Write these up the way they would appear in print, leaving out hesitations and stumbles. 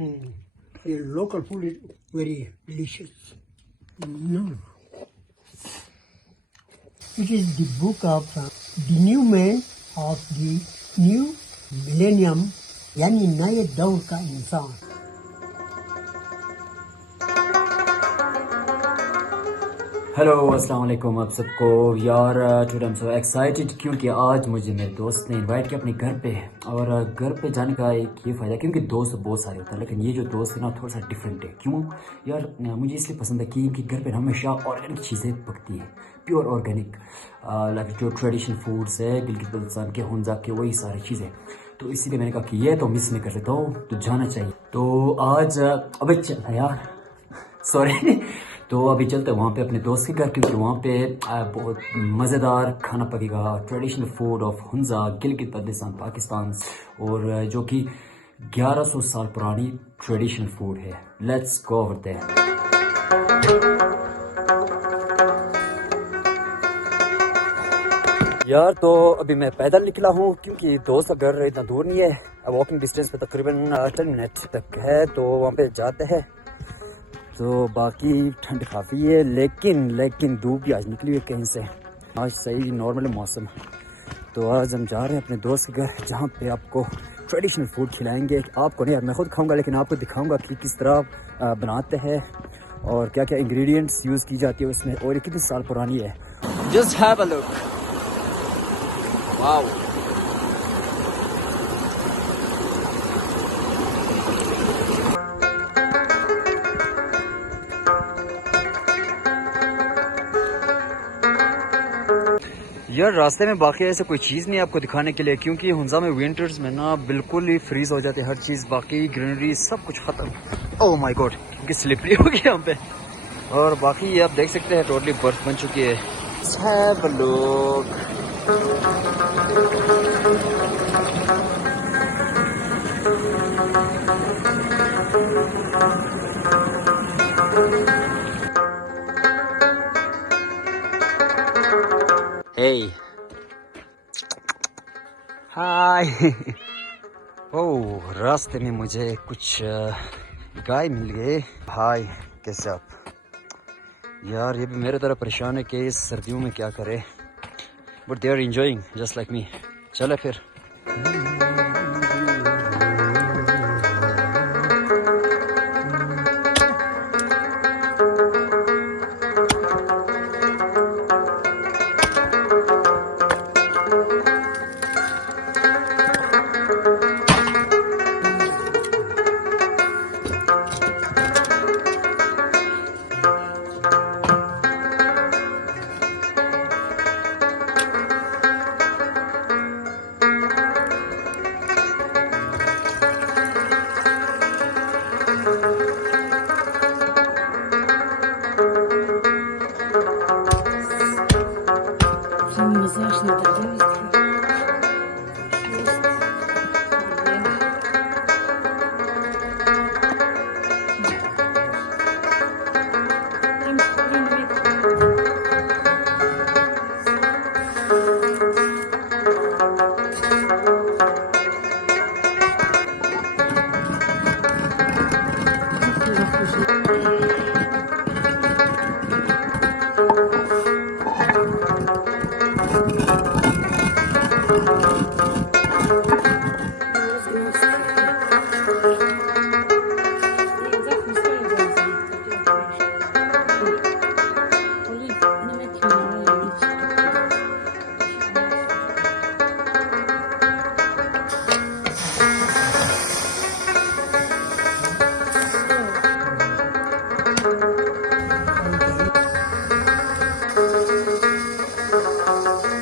The local food is very delicious. No. It is the book of denouement of the new millennium, यानी नए दौर का इंसान. हेलो अस्सलाम वालेकुम आप सबको यार. Today I am so excited क्योंकि आज मुझे मेरे दोस्त ने इनवाइट किया अपने घर पे. और घर पे जाने का एक ये फ़ायदा क्योंकि दोस्त बहुत सारे होते हैं, लेकिन ये जो दोस्त है ना थोड़ा सा डिफरेंट है. क्यों यार? मुझे इसलिए पसंद है कि इनके घर पे हमेशा ऑर्गेनिक चीज़ें पकती है, प्योर ऑर्गेनिक, लाइक जो ट्रेडिशनल फूड्स है गिलगित बल्तिस्तान के, हुंजा के, वही सारी चीज़ें. तो इसीलिए मैंने कहा कि ये तो मिस नहीं कर सकता हूँ, तो जाना चाहिए. तो आज अबे चल यार, सॉरी. तो अभी चलते हैं वहाँ पे अपने दोस्त के घर, क्योंकि वहाँ पे बहुत मज़ेदार खाना पकेगा, traditional food of Hunza, Gilgit Baltistan, Pakistan, और जो कि 1100 साल पुरानी ट्रेडिशनल फूड है. Let's go over there. यार तो अभी मैं पैदल निकला हूँ क्योंकि दोस्त का घर इतना दूर नहीं है, वॉकिंग डिस्टेंस पे तकरीबन 10 मिनट तक है. तो वहाँ पे जाते हैं. तो बाकी ठंड काफ़ी है, लेकिन धूप भी आज निकली हुई कहीं से. आज सही नॉर्मल मौसम. तो आज हम जा रहे हैं अपने दोस्त के घर, जहाँ पे आपको ट्रेडिशनल फूड खिलाएंगे. आपको नहीं यार, मैं खुद खाऊंगा, लेकिन आपको दिखाऊंगा कि किस तरह बनाते हैं और क्या क्या इंग्रेडिएंट्स यूज़ की जाती है उसमें, और ये कितने साल पुरानी है. Just have a look. Wow. यार रास्ते में बाकी ऐसे कोई चीज़ नहीं है आपको दिखाने के लिए, क्योंकि हुंजा में विंटर्स में ना बिल्कुल ही फ्रीज हो जाते हैं हर चीज़. बाकी ग्रीनरी सब कुछ ख़त्म. ओह माय गॉड, क्योंकि स्लिपरी हो गई यहाँ पे. और बाकी ये आप देख सकते हैं टोटली बर्फ बन चुकी है. Have a look. Hey. हाय. ओह, रास्ते में मुझे कुछ गाय मिल गए. हाय, कैसे आप? यार ये भी मेरे तरह परेशान है कि इस सर्दियों में क्या करे, but they are enjoying just like me. चले फिर.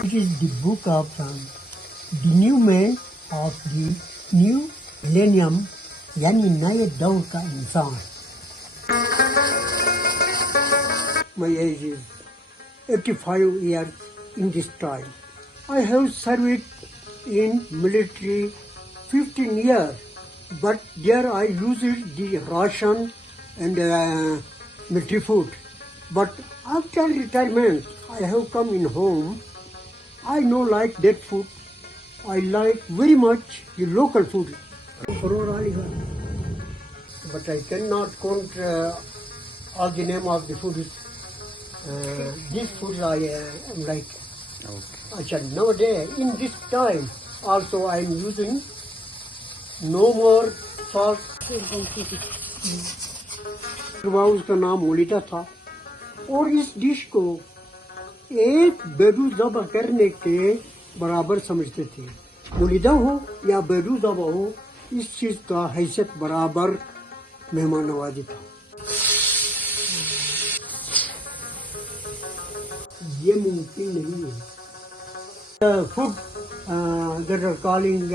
It is the book of denouement of the new millennium, यानी नए दौर का इंसान. My age is 85 years in this time. I have served in military 15 years, but there I used the ration and military food. But after retirement, I have come in home. I know like that food. I like very much the local food. but I cannot count all the name of the foods. These foods I like. Okay. Nowadays, in this time, also I am using no more salt. उसका नाम मोलिदा था और इस डिश को एक बेडू ज़बा करने के बराबर समझते थे। मोलिदा हो या बेडू ज़बा हो, इस चीज़ का हैसियत बराबर मेहमान नवाजी था। ये मुमकिन नहीं है। Food that are calling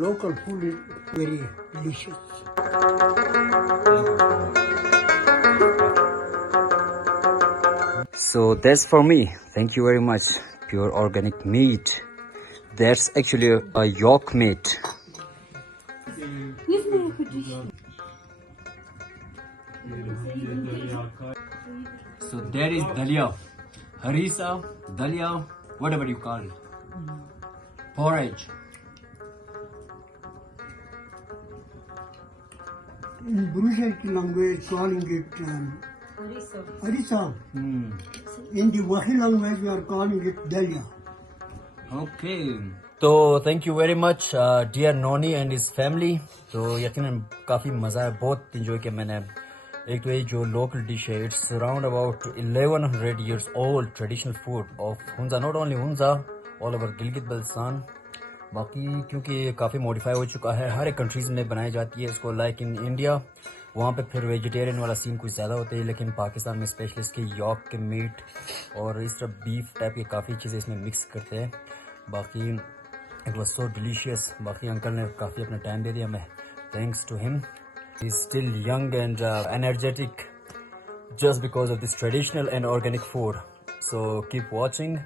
local food is very delicious. So that's for me. Thank you very much. Pure organic meat. That's actually a yolk meat. So there is Dalia, Harissa, Dalia, whatever you call it. Porridge. In British language, calling it Harissa. In the Wahi language, we are calling it Dalia. Okay. तो thank you very much dear Noni and his family. तो यकीनन काफ़ी मज़ा है, बहुत enjoy किया मैंने। एक तो ये जो local dish है, it's around about 1100 years old traditional food of Hunza, not only Hunza, all over Gilgit बल्तिस्तान। बाकी क्योंकि काफ़ी मॉडिफाई हो चुका है, हर एक कंट्रीज़ में बनाई जाती है इसको, लाइक इन इंडिया वहाँ पे फिर वेजिटेरियन वाला सीन कुछ ज़्यादा होता है, लेकिन पाकिस्तान में स्पेशली इसके यॉक के मीट और इस तरह बीफ टाइप की काफ़ी चीज़ें इसमें मिक्स करते हैं। बाकी इट वाज सो डिलीशियस। बाकी अंकल ने काफ़ी अपना टाइम दे दिया, मैं thanks to him. He is still young and energetic just because of this traditional and organic food. So keep watching.